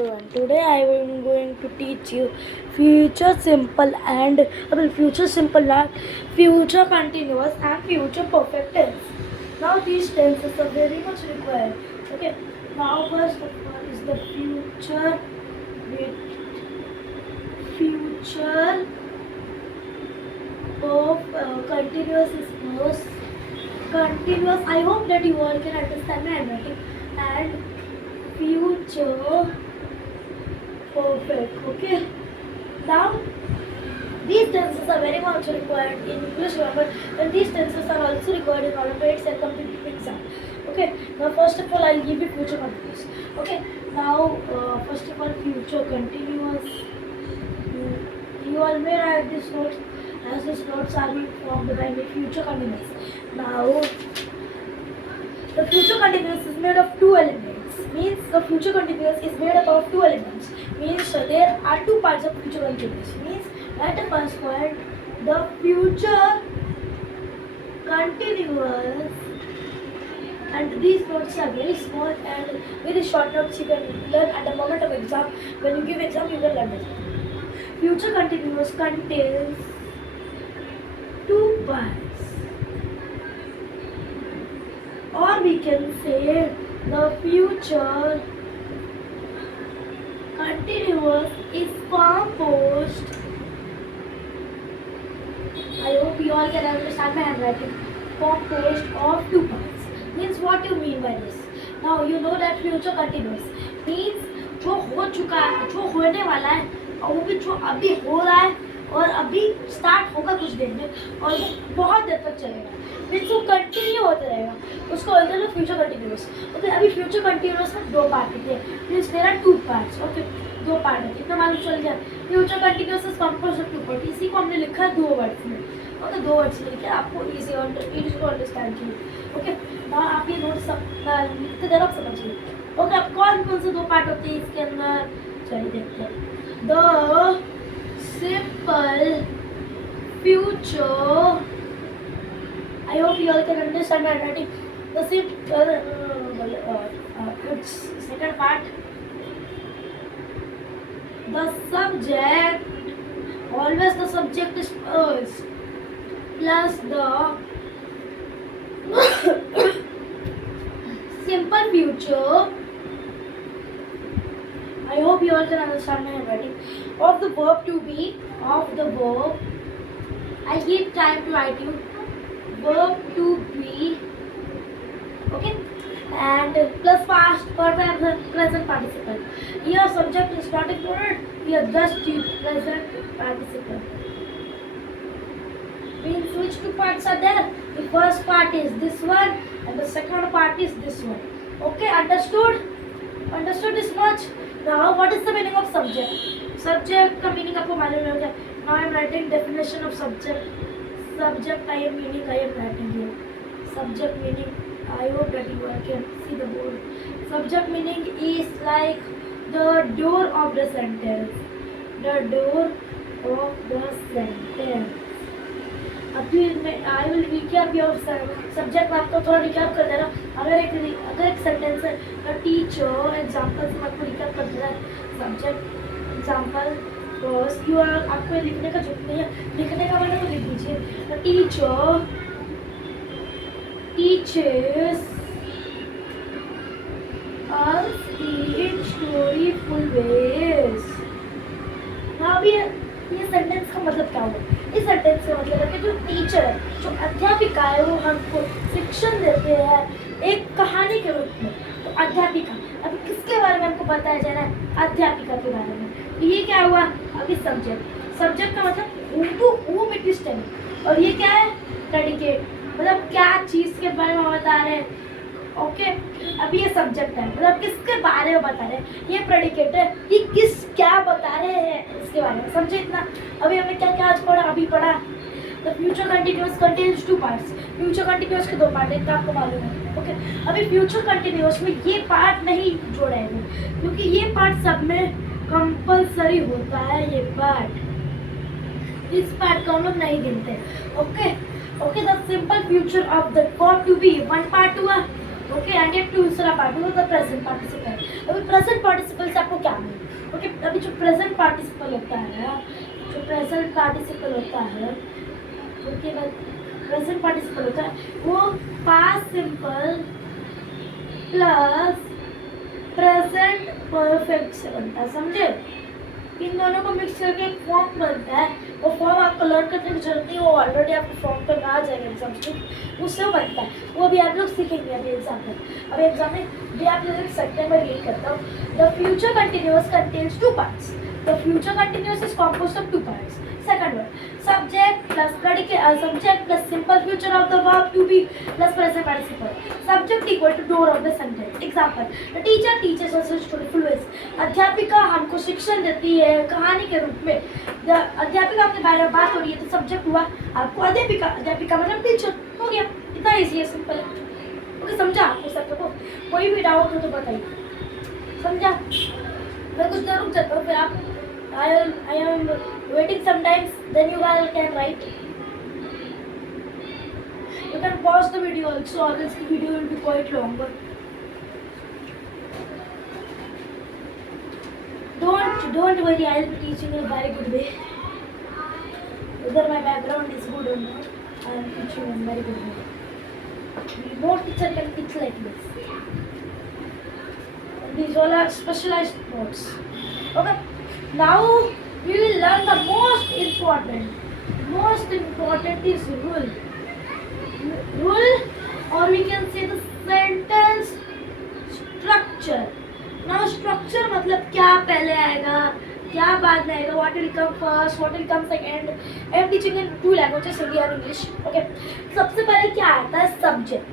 everyone. Today I am going to teach you future simple and future simple not future continuous and future perfect tense. Now these tenses are very much required. Okay. Now first of all is the future with future of continuous is most continuous. I hope that you all can understand my handwriting and future perfect. Okay. Now these tenses are very much required in English grammar, and these tenses are also required in Olympiads and competitive exam. Okay. Now first of all, I'll give you future continuous. Okay. Now first of all, future continuous. You all may write this notes as these notes are being formed by the future continuous. Now the future continuous is made of two elements. Means the future continuous is made up of two elements. Means there are two parts of future continuous. Means at the first point, the future continuous, and these notes are very small and very short notes you can learn at the moment of exam. When you give exam, you will learn it. Future continuous contains two parts, or we can say the future continuous is composed. I hope you all can understand my handwriting. Composed of two parts. Means what you mean by this? Now you know that future continuous means जो हो चुका है, जो होने वाला है, और वो भी जो अभी हो रहा है और अभी स्टार्ट होगा कुछ देर में और वो बहुत देर तक चलेगा. मीन्स वो कंटिन्यू होते रहेगा. उसको बोलते हैं फ्यूचर कंटिन्यूस. ओके. अभी फ्यूचर कंटिन्यूस में दो पार्ट होते हैं. Means there are two parts. Okay. दो पार्ट है. इतना मालूम चल गया. Future continuous is composed of two part. इसी को हमने लिखा है दो वर्ड्स में. ओके. दो वर्ड्स में लिखे आपको इजी टू अंडरस्टैंड के लिए. ओके. ना आप ये नोट सब लिखते देर आप समझिए. ओके. अब कौन कौन से दो पार्ट होते हैं इसके अंदर? चलिए देखते हैं. The simple future. I hope you all can understand my writing. The simple second part. The subject. Always the subject is first. Plus the simple future. I hope you all can understand my handwriting. Of the verb to be, of the verb. I give time to write you. Verb to be. Okay. And plus past, perfect, present participle. Here subject is not included. Here just present participle. Means which two parts are there? The first part is this one and the second part is this one. Okay, understood? Understood this much? Now, what is the meaning of subject? Subject का meaning आपको मालूम है क्या? Now I am writing definition of subject. Subject I am writing here. Subject meaning, I hope that you all can see the board. Subject meaning is like the door of the sentence. The door of the sentence. अभी मैं I will recap your subject. मैं आपको थोड़ा recap कर दे रहा हूँ. अगर एक sentence है, the teacher example से मैं आपको recap कर दे रहा है. Subject example first. You are आपको लिखने का जरूरत नहीं है. लिखने का मतलब तो लिख दीजिए. The teacher teaches us in storyful ways. now ये सेंटेंस का मतलब क्या होगा? इस सेंटेंस का मतलब है कि जो टीचर है, जो अध्यापिका है, वो हमको शिक्षण देते हैं एक कहानी के रूप में. तो अध्यापिका, अभी किसके बारे में हमको बताया जा रहा है? अध्यापिका के बारे में. तो ये क्या हुआ? अभी सब्जेक्ट का मतलब whom it is telling. और ये क्या है? प्रेडिकेट, मतलब क्या चीज़ के बारे में बता रहे हैं. ओके. अभी ये सब्जेक्ट है, मतलब किसके बारे में बता रहे हैं. ये प्रेडिकेट है कि क्या बता रहे हैं इसके बारे में. समझे इतना? अभी हमने क्या क्या आज पढ़ा? अभी पढ़ा the future continuous contains two parts. Future continuous के दो पार्ट है, आपको मालूम है. ओके. अभी फ्यूचर कंटिन्यूअस में ये पार्ट नहीं जोड़ा है क्योंकि ये पार्ट सब में कंपलसरी होता है. ये पार्ट, इस पार्ट को हम लोग नहीं गिनते. Okay. Okay. The simple future of the verb to be one part हुआ. ओके, एंड ये दूसरा पार्ट होता है प्रेजेंट पार्टिसिपल। अभी प्रेजेंट पार्टिसिपल से आपको क्या मिले? ओके, अभी जो प्रेजेंट पार्टिसिपल होता है, जो प्रेजेंट पार्टिसिपल होता है, ओके, प्रेजेंट पार्टिसिपल होता है वो past simple plus present perfect से बनता है, समझे? इन दोनों को मिक्स करके एक फॉर्म बनता है। वो फॉर्म आपको लर्न करने की जरूरत नहीं, वो ऑलरेडी आपको फॉर्म करना आ जाएगा एग्जाम में, उससे बनता है। वो अभी आप लोग सीखेंगे अभी एग्जाम में। अभी एग्जाम में ये आप लोग देख सकते हैं, मैं रीड करता हूँ। The future continuous contains two parts. The future continuous is composed of two parts. Second word, subject plus predicate, subject plus simple future of the verb to be plus present participle. Subject equal to door of the sentence. Example, the teacher teachers us student ways. अध्यापिका हमको शिक्षण देती है कहानी के रूप में। अध्यापिका के बारे में बात हो रही है तो सब्जेक्ट हुआ आपको अध्यापिका, अध्यापिका मतलब टीचर, हो गया। इतना इजी है, सिंपल है। ओके, समझा आपको सबको? कोई भी डाउट हो तो बताइए। समझा? मैं कुछ देर रुक जाता हूँ, फिर आप I am waiting sometimes, then you guys can write. You can pause the video also, or else the video will be quite longer. Don't worry, I will be teaching in a very good way. Whether my background is good or not, I am teaching in a very good way. No teacher can teach like this. And these all are specialized notes. Okay. Now we will learn the most important. Most important is rule. Rule, or we can say the sentence structure. Now structure मतलब क्या पहले आएगा, क्या बाद में आएगा, what will come first, what will come second. I am teaching in two languages, Hindi और English. Okay. सबसे पहले क्या आता है? सब्जेक्ट।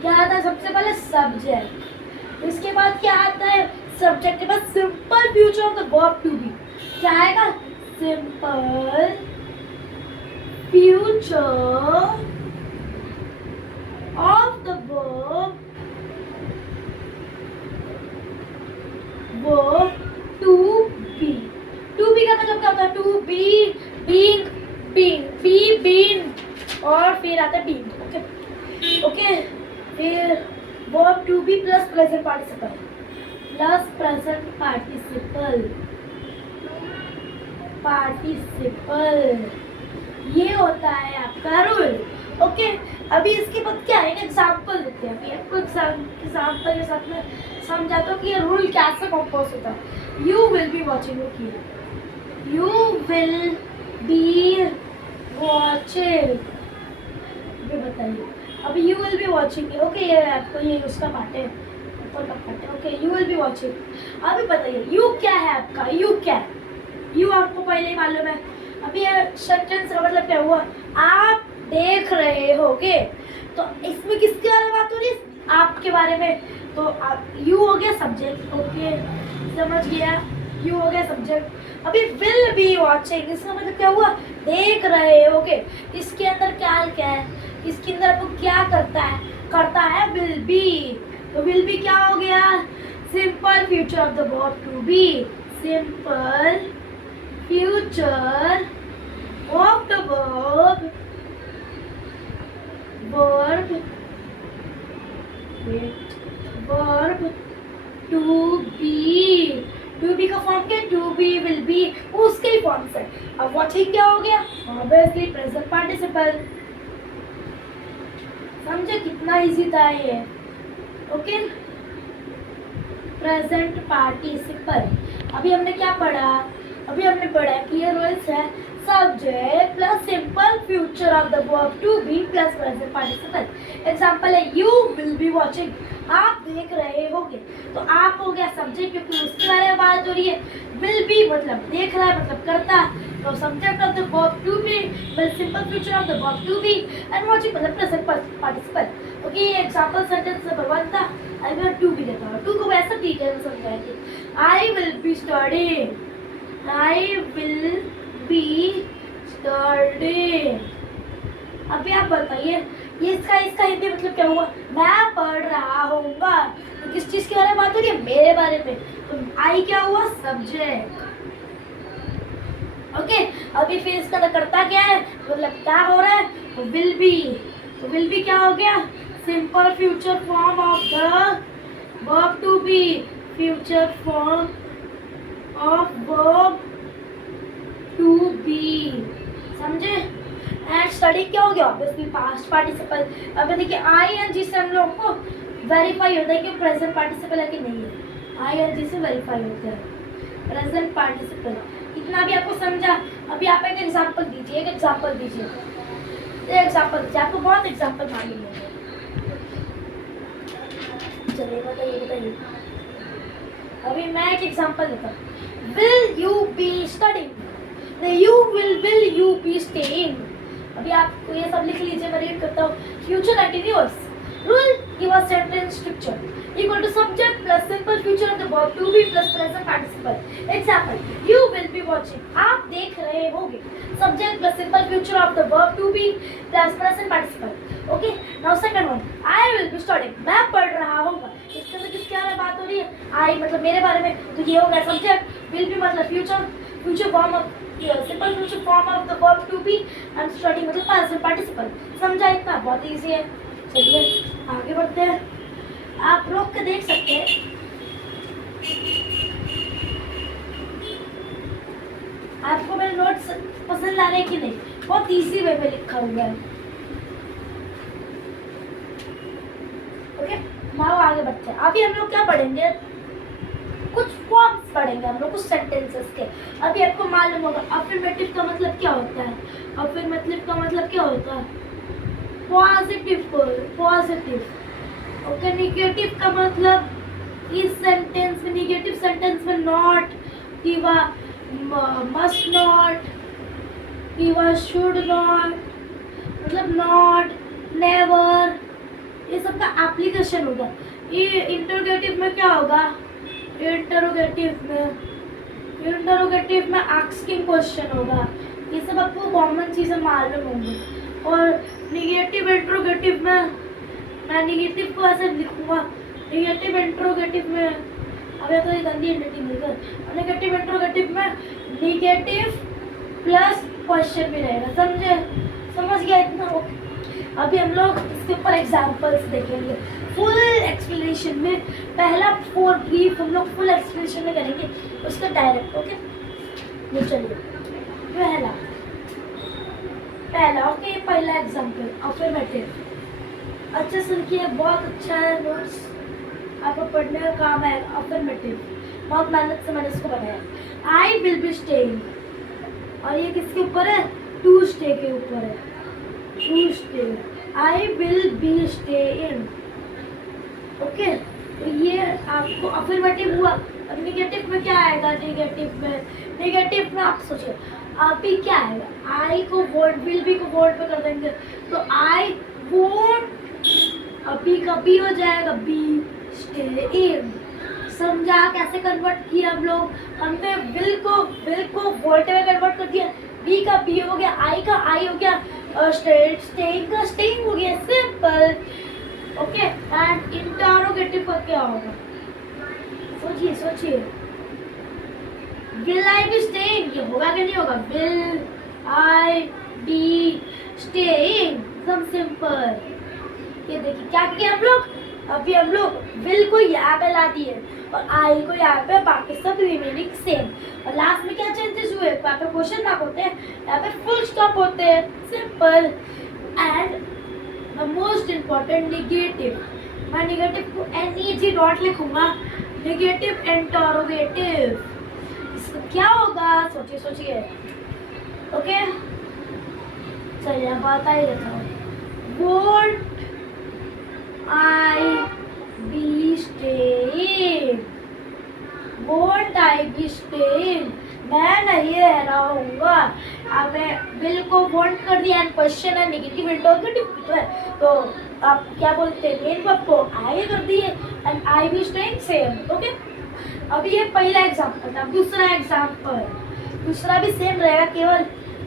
क्या आता है सबसे पहले? सब्जेक्ट। इसके बाद क्या आता है? सब्जेक्ट के बाद simple future of the verb to be. क्या आएगा? Simple future of the verb to be. To be का मतलब क्या होता है? To be, being, being, be, been, और फिर आता है बीइंग। ओके, ओके, फिर verb to be plus present participle, plus present participle, participle, ये होता है आपका रूल। ओके, अभी इसके बाद क्या है? एग्जाम्पल देते हैं। अभी आपको एग्जाम्पल के साथ में समझाता हूँ कि ये रूल कैसे कंपोज होता है। You will be watching, you will be watching, बताइए। अभी you will be watching, okay, ये आपको ये उसका पार्ट है, okay, you will be watching. अभी बताइए यू क्या है आपका? यू क्या है? यू आपको पहले ही मालूम है। अभी ये सेंटेंस का मतलब क्या हुआ? आप देख रहे होगे, तो इसमें किसके बारे में बात हो रही है? आपके बारे में। तो आप, यू हो गया सब्जेक्ट, ओके, समझ गया, यू हो गया सब्जेक्ट। अभी विल बी वॉचिंग, इसका मतलब क्या हुआ? देख रहे होगे। इसके अंदर क्या है? इसके अंदर आपको क्या करता है विल बी। तो विल बी क्या हो गया? Simple future of the verb to be, simple future of the verb to be. To be का फॉर्म क्या? टू बी, विल बी, उसके ही फॉर्म से। अब वॉचिंग क्या हो गया? Obviously present participle. समझे कितना इजी था ये? Okay, present participle. अभी हमने क्या पढ़ा? अभी हमने पढ़ा कि ये रूल्स है subject plus simple future of the verb to be plus present participle. Example है यू विल बी वॉचिंग, आप देख रहे होगे। तो आप हो गया सब्जेक्ट क्योंकि उसके बारे में बात हो रही है। विल बी मतलब देख रहा है, मतलब करता है। तो subject of the verb to be plus simple future of the verb to be and watching मतलब present participle. Okay, example sentence number 1 था। आई विल टू बी देता हूँ, टू को वैसा डिटेल में समझाएंगे। आई will B studying, I will B studying. अभी आप बताइए ये इसका हिंदी मतलब क्या हुआ? मैं पढ़ रहा होऊंगा। तो किस चीज के बारे में बात हो रही है? मेरे बारे में। तो आई क्या हुआ? सब्जेक्ट। ओके, अभी फिर इसका करता क्या है? मतलब क्या हो रहा है? तो विल बी। तो विल बी क्या हो गया? simple future form of the verb to be, future form of verb to be, समझे? एंड स्टडी क्या हो गया? Obviously past participle. अब देखिए आईएनजी से हम लोग को वेरीफाई होता है कि प्रेजेंट पार्टिसिपल है कि नहीं है। आईएनजी से वेरीफाई होता है प्रेजेंट पार्टिसिपल। इतना भी आपको समझा? अभी आप एक एग्जांपल दीजिए, एक एग्जांपल दीजिए, एक एग्जांपल दीजिए। आपको बहुत एग्जांपल मालूम है, चलिए बताइए बताइए। अभी मैं एक एग्जांपल देता हूँ। Will you be studying, you will you be staying. अभी आपको ये सब लिख लीजिए, मैं रीड करता हूँ। Future continuous rule give a sentence structure equal to subject plus simple future of the verb to be plus present participle. Example, you will be watching, आप देख रहे होंगे, subject plus simple future of the verb to be plus present participle. Okay, now second one, I will be studying, मैं पढ़ रहा होगा। इसके अंदर किसके बारे में बात हो रही है? आई मतलब मेरे बारे में, तो ये हो गया सब्जेक्ट। विल बी मतलब future form of simple future form of the verb to be and study मतलब पास्ट पार्टिसिपल। समझा? इतना बहुत इजी है। चलिए आगे बढ़ते हैं। आप रोक के देख सकते हैं। आपको मेरे नोट्स पसंद आ रहे हैं कि नहीं? बहुत इजी वे में लिखा हुआ है। ओके, नाउ आगे बढ़ते हैं। अभी हम लोग क्या पढ़ेंगे? कुछ फॉर्म्स पढ़ेंगे हम लोग, कुछ सेंटेंसेस के। अभी आपको मालूम होगा अफर्मेटिव का मतलब क्या होता है। अफर्मेटिव का मतलब क्या होता है? Positive, positive. ओके, निगेटिव का मतलब इस सेंटेंस में, निगेटिव सेंटेंस में नॉट, कीवा मस्ट नॉट, कीवा शुड नॉट, मतलब नॉट, नेवर, ये सब का एप्लीकेशन होगा। ये इंटरोगेटिव में क्या होगा? इंटरोगेटिव में आस्किंग क्वेश्चन होगा। ये सब आपको कॉमन चीज़ें मालूम होंगी। और निगेटिव इंटरोगेटिव में मैं निगेटिव को ऐसे लिखूंगा, निगेटिव इंटरोगेटिव में, अबे तो ये गंदी हैंडराइटिंग मिलकर। निगेटिव इंटरोगेटिव में निगेटिव प्लस क्वेश्चन भी रहेगा। समझे? समझ गया इतना? ओके, अभी हम लोग इसके ऊपर एग्जाम्पल्स देखेंगे फुल एक्सप्लेनेशन में। पहला फोर ब्रीफ हम लोग फुल एक्सप्लेनेशन में करेंगे, उसका डायरेक्ट। ओके, ये चलिए पहला ओके, पहला एग्जाम्पल अफर्मेटिव। अच्छे से लिखिए, बहुत अच्छा है नोट्स, आपको पढ़ने का काम है। अफर्मेटिव बहुत मेहनत से मैंने इसको बनाया। आई विल बी स्टेइंग, और ये किसके ऊपर है? टू स्टे के ऊपर है। To stay, I will be staying. Okay, तो ये आपको अफर्मेटिव हुआ। अब निगेटिव में क्या आएगा? निगेटिव में आप सोचिए, अभी क्या आएगा? आई को वोट, विल बी को वोट पे कर देंगे, तो आई वोट, अभी का बी हो जाएगा बी स्टे इन। समझा कैसे कन्वर्ट किया हम लोग? हमने विल को वोट में कन्वर्ट कर दिया, बी का बी हो गया, आई का आई हो गया, स्टेइंग का स्टेइंग हो गया। सिंपल। ओके, एंड इंटरोगेटिव का क्या होगा? सोचिए, विल आई बी स्टेइंग, ये होगा कि नहीं होगा? विल आई बी स्टेइंग, एकदम सिंपल। ये देखिए क्या किया हम लोग? अभी हम लोग विल को यहाँ पे ला दिए और आई को यहाँ पे, बाकी सब रिमेनिंग सेम। और लास्ट में क्या चेंजेस हुए? यहाँ पे क्वेश्चन मार्क होते हैं, यहाँ पे फुल स्टॉप होते हैं। Simple. And the most important negative, मैं निगेटिव को NEG डॉट लिखूंगा, निगेटिव इंटरोगेटिव। इसका क्या होगा? सोचिए। ओके, चलिए अब बता ही देता हूँ। Vote I be staying, vote I be staying, मैं नहीं रह रहूँगा। अब मैं बिल को वोट कर दिया, एंड क्वेश्चन है निगेटिव इंटरोगेटिव तो है, तो आप क्या बोलते हैं? मेन वर्ब को आई कर दिए, and I be staying same. Okay, अभी ये पहला एग्जाम्पल था। दूसरा एग्जाम्पल, दूसरा भी सेम रहेगा, केवल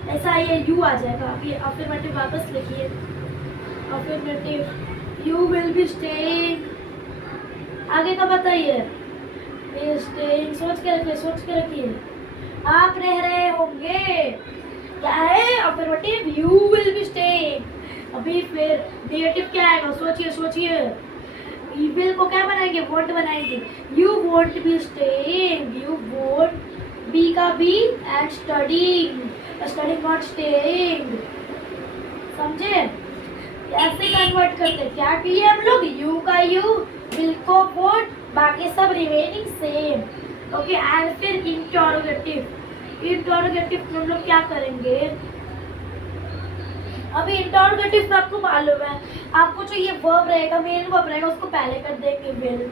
ऐसा ये यू आ जाएगा। अभी अफर्मेटिव वापस लिखिए, affirmative, you will be staying. आगे का बताइए? स्टेइंग, सोच के रखिए। आप रह रहे होंगे, क्या है? Affirmative, you will be staying. अभी फिर नेगेटिव क्या आएगा, सोचिए सोचिए। विल को क्या बनाएंगे, वोंट बनाएंगे। You won't be staying, you won't, be का be and studying, studying not staying, समझे? ऐसे कन्वर्ट करते क्या किए हम लोग, यू का यू, विल को वोट, बाकी सब रिमेनिंग सेम। ओके एंड फिर इंटरोगेटिव, इंटरोगेटिव में हम लोग क्या करेंगे, अभी इंटरोगेटिव में आपको मालूम है, आपको जो ये वर्ब रहेगा, मेन वर्ब रहेगा, उसको पहले कर देंगे विल,